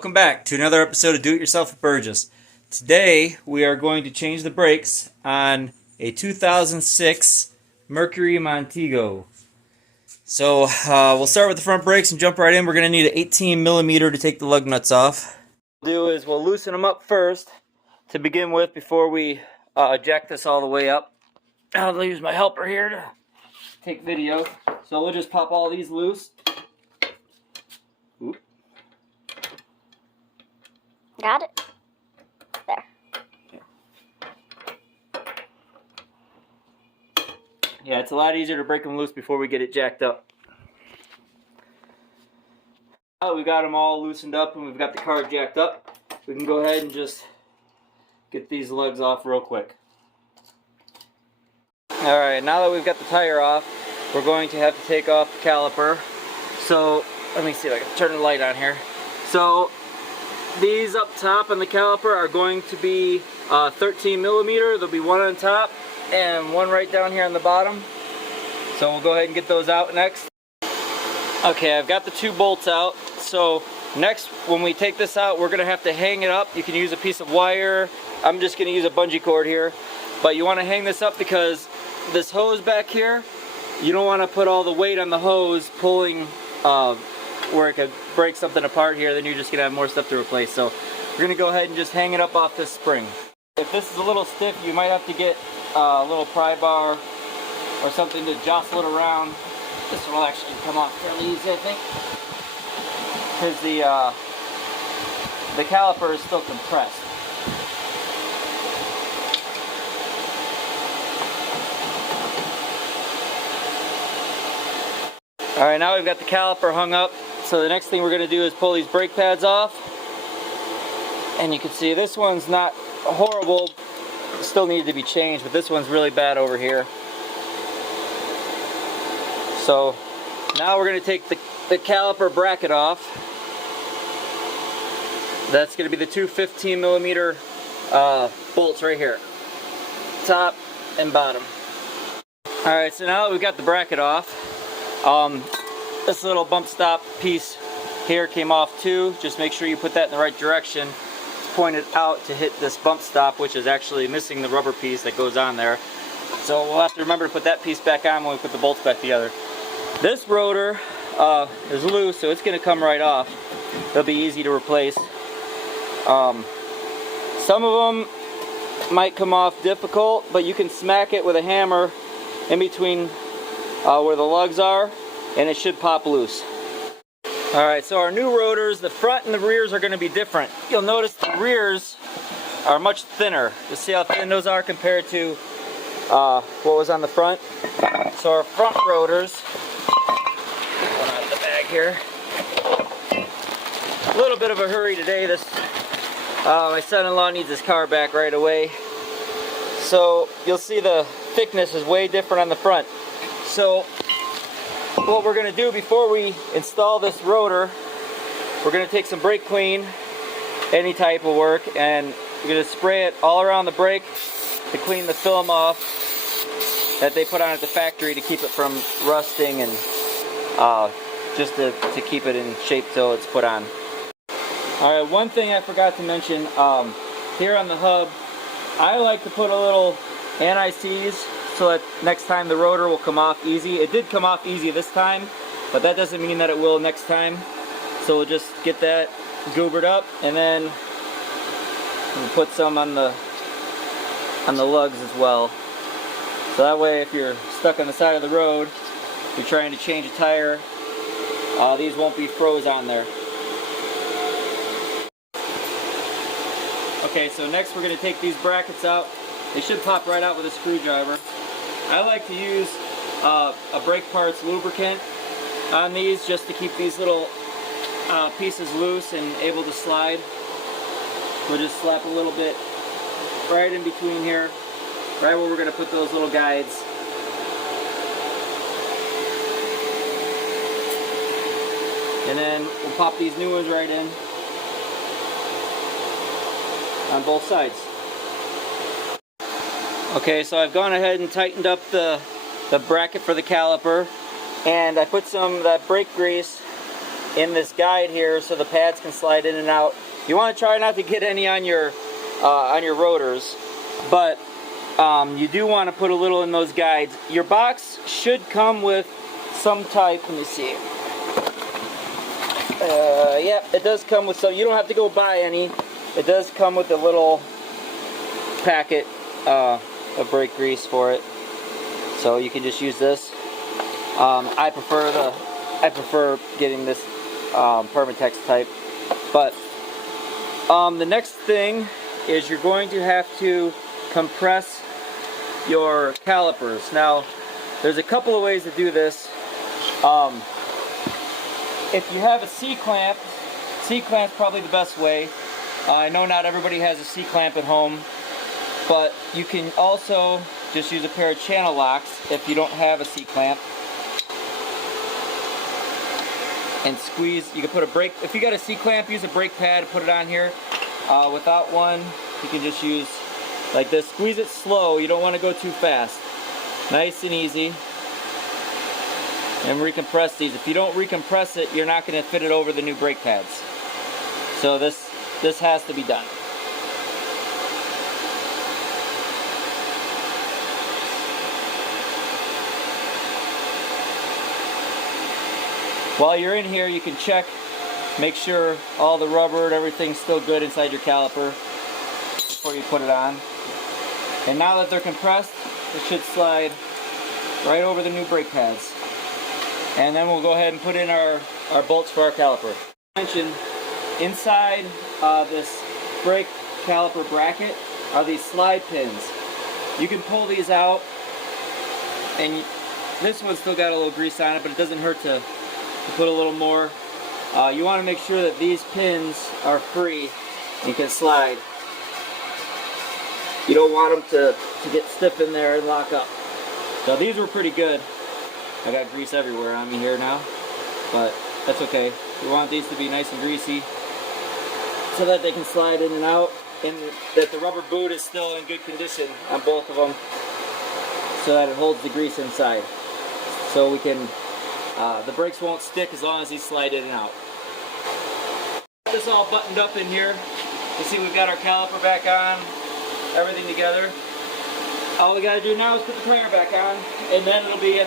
Welcome back to another episode of Do It Yourself with Burgess. Today we are going to change the brakes on a 2006 Mercury Montego. So we'll start with the front brakes and jump right in. We're going to need an 18 millimeter to take the lug nuts off. What we'll do is we'll loosen them up first to begin with before we jack this all the way up. I'll use my helper here to take video. So we'll just pop all these loose. Oop. Got it. There. Yeah, it's a lot easier to break them loose before we get it jacked up. Now we got them all loosened up and we've got the car jacked up. We can go ahead and just get these lugs off real quick. Alright, now that we've got the tire off, we're going to have to take off the caliper. So, let me see if I can turn the light on here. So, these up top on the caliper are going to be 13 millimeter. There'll be one on top and one right down here on the bottom. So we'll go ahead and get those out next. Okay, I've got the two bolts out. So next, when we take this out, we're going to have to hang it up. You can use a piece of wire. I'm just going to use a bungee cord here. But you want to hang this up because this hose back here, you don't want to put all the weight on the hose pulling where it could break something apart here. Then you're just going to have more stuff to replace. So we're going to go ahead and just hang it up off this spring. If this is a little stiff, you might have to get a little pry bar or something to jostle it around. This one will actually come off fairly easy, I think, because the caliper is still compressed. Alright, now we've got the caliper hung up. So the next thing we're going to do is pull these brake pads off. And you can see this one's not horrible, still needed to be changed, but this one's really bad over here. So now we're going to take the caliper bracket off. That's going to be the two 15 millimeter bolts right here, top and bottom. Alright, so now that we've got the bracket off, this little bump stop piece here came off too. Just make sure you put that in the right direction. It's pointed out to hit this bump stop, which is actually missing the rubber piece that goes on there. So we'll have to remember to put that piece back on when we put the bolts back together. This rotor is loose, so it's going to come right off. It'll be easy to replace. Some of them might come off difficult, but you can smack it with a hammer in between where the lugs are, and it should pop loose. Alright, so our new rotors, the front and the rears are going to be different. You'll notice the rears are much thinner. You see how thin those are compared to what was on the front? So our front rotors, one out the bag here. A little bit of a hurry today. My son-in-law needs his car back right away. So you'll see the thickness is way different on the front. So what we're going to do before we install this rotor, we're going to take some brake clean, any type will work, and we're going to spray it all around the brake to clean the film off that they put on at the factory to keep it from rusting and just to keep it in shape till it's put on. Alright, one thing I forgot to mention, here on the hub, I like to put a little anti-seize so that next time the rotor will come off easy. It did come off easy this time, but that doesn't mean that it will next time. So we'll just get that goobered up, and then we'll put some on the lugs as well. So that way, if you're stuck on the side of the road, you're trying to change a tire, these won't be froze on there. Okay, so next we're going to take these brackets out. They should pop right out with a screwdriver. I like to use a brake parts lubricant on these just to keep these little pieces loose and able to slide. We'll just slap a little bit right in between here, right where we're going to put those little guides. And then we'll pop these new ones right in on both sides. Okay, so I've gone ahead and tightened up the bracket for the caliper, and I put some of that brake grease in this guide here so the pads can slide in and out. You want to try not to get any on your rotors, but you do want to put a little in those guides. Your box should come with some type, let me see. Yeah, it does come with some. You don't have to go buy any. It does come with a little packet of brake grease for it, so you can just use this. I prefer getting this Permatex type. But the next thing is you're going to have to compress your calipers. Now, there's a couple of ways to do this. If you have a C-clamp, C-clamp's probably the best way. I know not everybody has a C-clamp at home, but you can also just use a pair of channel locks if you don't have a C-clamp. And squeeze. You can put a brake, if you got a C-clamp, use a brake pad, put it on here. Without one, you can just use like this. Squeeze it slow, you don't want to go too fast. Nice and easy. And recompress these. If you don't recompress it, you're not going to fit it over the new brake pads. So this has to be done. While you're in here, you can check, make sure all the rubber and everything's still good inside your caliper before you put it on. And now that they're compressed, it should slide right over the new brake pads. And then we'll go ahead and put in our bolts for our caliper. Mention, inside this brake caliper bracket are these slide pins. You can pull these out, and this one's still got a little grease on it, but it doesn't hurt to put a little more. You want to make sure that these pins are free and can slide. You don't want them to get stiff in there and lock up. So these were pretty good. I got grease everywhere on me here now, but that's okay. We want these to be nice and greasy so that they can slide in and out, and that the rubber boot is still in good condition on both of them so that it holds the grease inside. So we can, the brakes won't stick as long as these slide in and out. Got this all buttoned up in here. You see we've got our caliper back on, everything together. All we gotta do now is put the primer back on, and then it'll be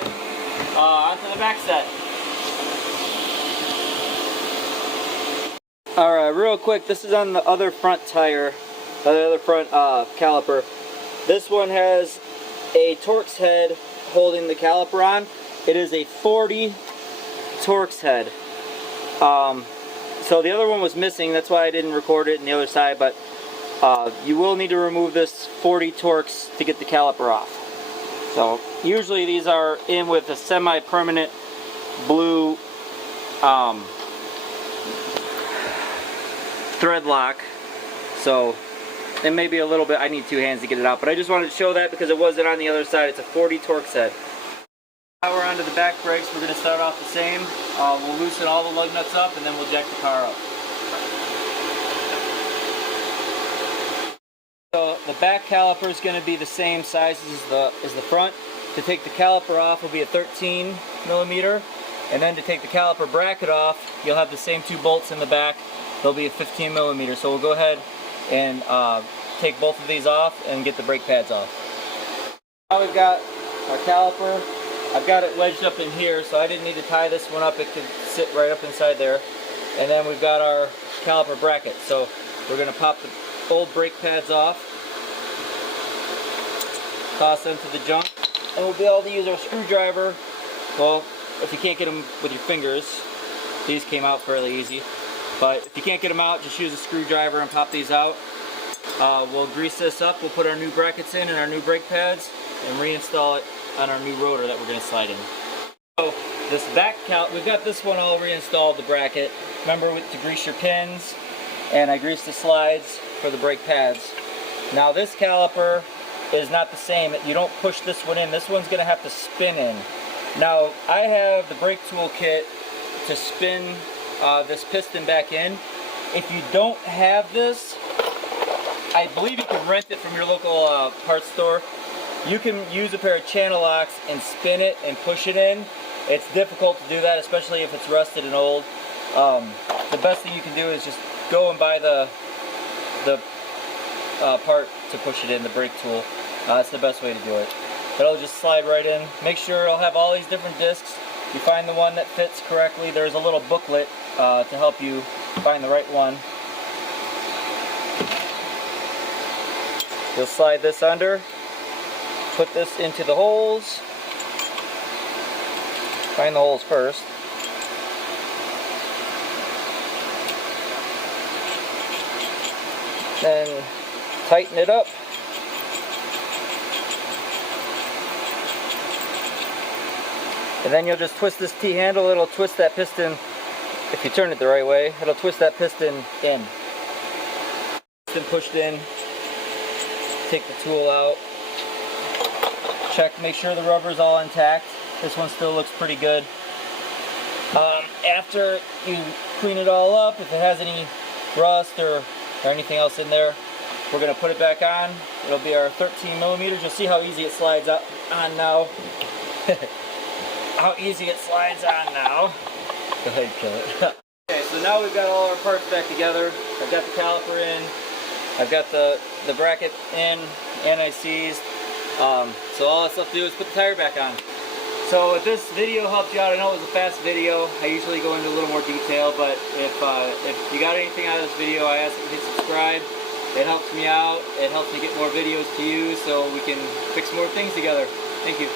onto the back set. Alright, real quick, this is on the other front tire, the other front caliper. This one has a Torx head holding the caliper on. It is a 40 Torx head. So the other one was missing, that's why I didn't record it on the other side, but you will need to remove this 40 Torx to get the caliper off. So usually these are in with a semi-permanent blue thread lock. So it may be a little bit, I need two hands to get it out, but I just wanted to show that because it wasn't on the other side. It's a 40 Torx head. Now we're onto the back brakes. We're going to start off the same. We'll loosen all the lug nuts up and then we'll jack the car up. So the back caliper is going to be the same size as the front. To take the caliper off will be a 13 millimeter, and then to take the caliper bracket off, you'll have the same two bolts in the back. They'll be a 15 millimeter. So we'll go ahead and take both of these off and get the brake pads off. Now we've got our caliper. I've got it wedged up in here, so I didn't need to tie this one up. It could sit right up inside there. And then we've got our caliper bracket. So we're going to pop the old brake pads off, toss them to the junk, and we'll be able to use our screwdriver. Well, if you can't get them with your fingers, these came out fairly easy, but if you can't get them out, just use a screwdriver and pop these out. We'll grease this up, we'll put our new brackets in and our new brake pads, and reinstall it on our new rotor that we're going to slide in. So this back we've got this one all reinstalled, the bracket. Remember to grease your pins, and I greased the slides for the brake pads. Now this caliper is not the same. You don't push this one in. This one's going to have to spin in. Now I have the brake tool kit to spin this piston back in. If you don't have this, I believe you can rent it from your local parts store. You can use a pair of channel locks and spin it and push it in. It's difficult to do that, especially if it's rusted and old. The best thing you can do is just go and buy the part to push it in, the brake tool. That's the best way to do it. It'll just slide right in. Make sure it'll have all these different discs. You find the one that fits correctly. There's a little booklet to help you find the right one. You'll slide this under, put this into the holes. Find the holes first. Then tighten it up. And then you'll just twist this T-handle. It'll twist that piston, if you turn it the right way, it'll twist that piston in. Piston pushed in. Take the tool out. Check, make sure the rubber's all intact. This one still looks pretty good. After you clean it all up, if it has any rust or anything else in there, we're going to put it back on. It'll be our 13 millimeters. You'll see how easy it slides on now. How easy it slides on now. Go ahead and kill it. Okay, so now we've got all our parts back together. I've got the caliper in. I've got the bracket in, anti-seized. So all that's left to do is put the tire back on. So if this video helped you out, I know it was a fast video. I usually go into a little more detail, but if you got anything out of this video, I ask that you hit subscribe. It helps me out. It helps me get more videos to you so we can fix more things together. Thank you.